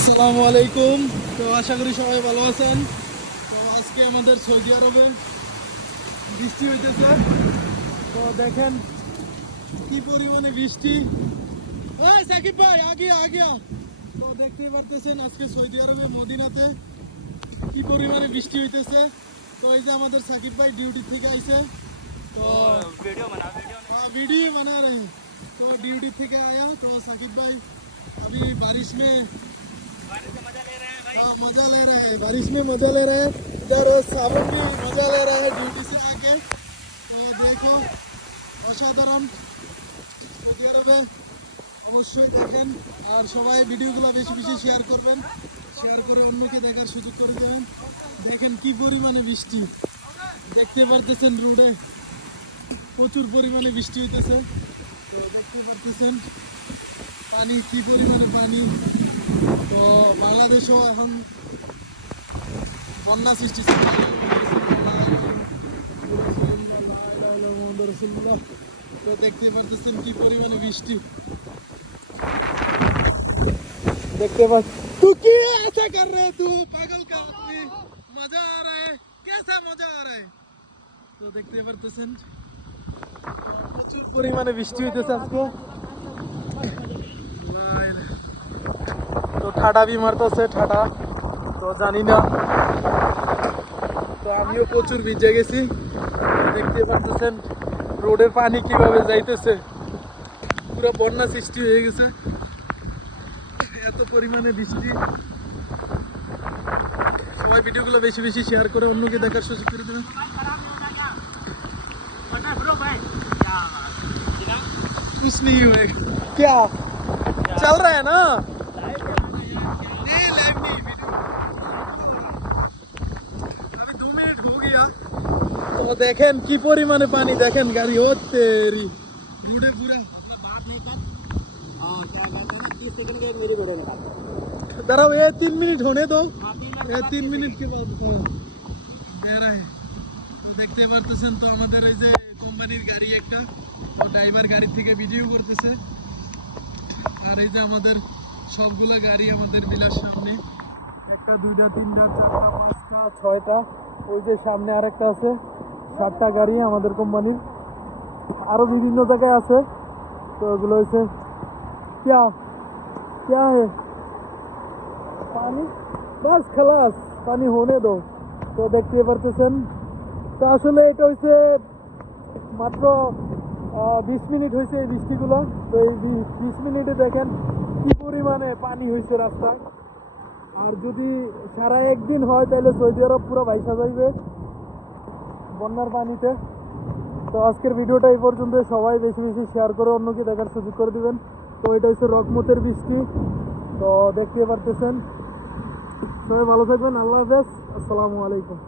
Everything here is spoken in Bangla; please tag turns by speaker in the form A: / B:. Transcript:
A: আসসালামু আলাইকুম তো আশা করি সবাই ভালো আছেন তো আজকে আমাদের সৌদি আরবে বৃষ্টি হইতেছে তো দেখেন কি পরিমাণে বৃষ্টি এই সাকিব ভাই আগে আগে তো দেখতে পারতেছেন আজকে সৌদি আরবে মদিনাতে কি পরিমাণে বৃষ্টি হইতেছে তো এই যে আমাদের সাকিব ভাই ডিউটি থেকে আইছে তো
B: वीडियो बना वीडियो
A: हाँ वीडियो बना रहे हैं तो ड्यूटी थे के आया तो साकिब भाई अभी बारिश में
B: हैं भाई
A: हाँ मजा ले रहे हैं बारिश में मजा ले रहे हैं इधर सावन भी मजा ले रहा है ड्यूटी से आके तो देखो অসাধারণ সৌদি আরবে অবশ্যই দেখেন আর সবাই ভিডিওগুলো বেশি বেশি শেয়ার করবেন শেয়ার করে অন্যকে দেখার সুযোগ করে দেবেন দেখেন কি পরিমাণে বৃষ্টি দেখতে পারতেছেন রোডে প্রচুর পরিমাণে বৃষ্টি হইতেছে তো দেখতে পারতেছেন পানি কি পরিমাণে পানি তো বাংলাদেশও এখন বন্যা সৃষ্টি তো দেখতে পারতেছেন কি পরিমাণে বৃষ্টি। দেখতে পাচ্ছি তুই কি কর রে তুই পাগল কা আপনি? মজা আ রা হ্যায়। কেসা মজা আ রা হ্যায়? তো দেখতে পারতেছেন। প্রচুর পরিমাণে বৃষ্টি হইতেছে আজকে। তো ঠাডা বি মারতেছে ঠাডা তো জানি না তো আমিও প্রচুর ভিজে গেছি দেখতে পারতেছেন রোডের পানি কিভাবে যাইতেছে পুরো বন্যা সৃষ্টি হয়ে গেছে এত পরিমাণে বৃষ্টি সবাই ভিডিওগুলো বেশি বেশি শেয়ার করে অন্যকে দেখার সুযোগ করে দেবেন
B: बना ब्रो भाई
A: कुछ नहीं हुए क्या चल रहा है ना দেখেন কি পরিমাণে পানি দেখেন গাড়ি হচ্ছে রোডে পুরো দাঁড়াও ये तीन मिनट होने दो তিন মিনিট मिनट के बाद দেখতে পারতেছেন তো আমাদের এই যে কোম্পানির গাড়ি একটা ড্রাইভার গাড়ি থেকে ভিডিও করতেছে। আর এই যে আমাদের সবগুলো গাড়ি আমাদের মিলার সামনে। একটা দুইটা তিনটা চারটা পাঁচটা ছয়টা। ওই যে সামনে আরেকটা আছে। সাতটা গাড়ি আমাদের কোম্পানির। আরও বিভিন্ন জায়গায় আছে। তো ওগুলো হচ্ছে ক্যা ক্যা হে। পানি? বাস খেলাস, পানি হনে দো। তো দেখতে পারতেছেন। তো আসলে এটা হচ্ছে মাত্র বিশ মিনিট হয়েছে এই বৃষ্টিগুলো। তো এই বিশ মিনিটে দেখেন কি পরিমাণে পানি হয়েছে রাস্তায়। আর যদি সারা একদিন হয়, তাহলে সৌদি আরব পুরো ভাইসা যাইবে। বন্যার পানিতে। তো আজকের ভিডিওটা এই পর্যন্ত। সবাই বেশি বেশি শেয়ার করে অন্যকে দেখার সুযোগ করে দেবেন। তো এটা হচ্ছে রকমতের বৃষ্টি। তো দেখতে পারতেছেন। সবাই ভালো থাকবেন। আল্লাহ হাফেজ। আসসালামু আলাইকুম।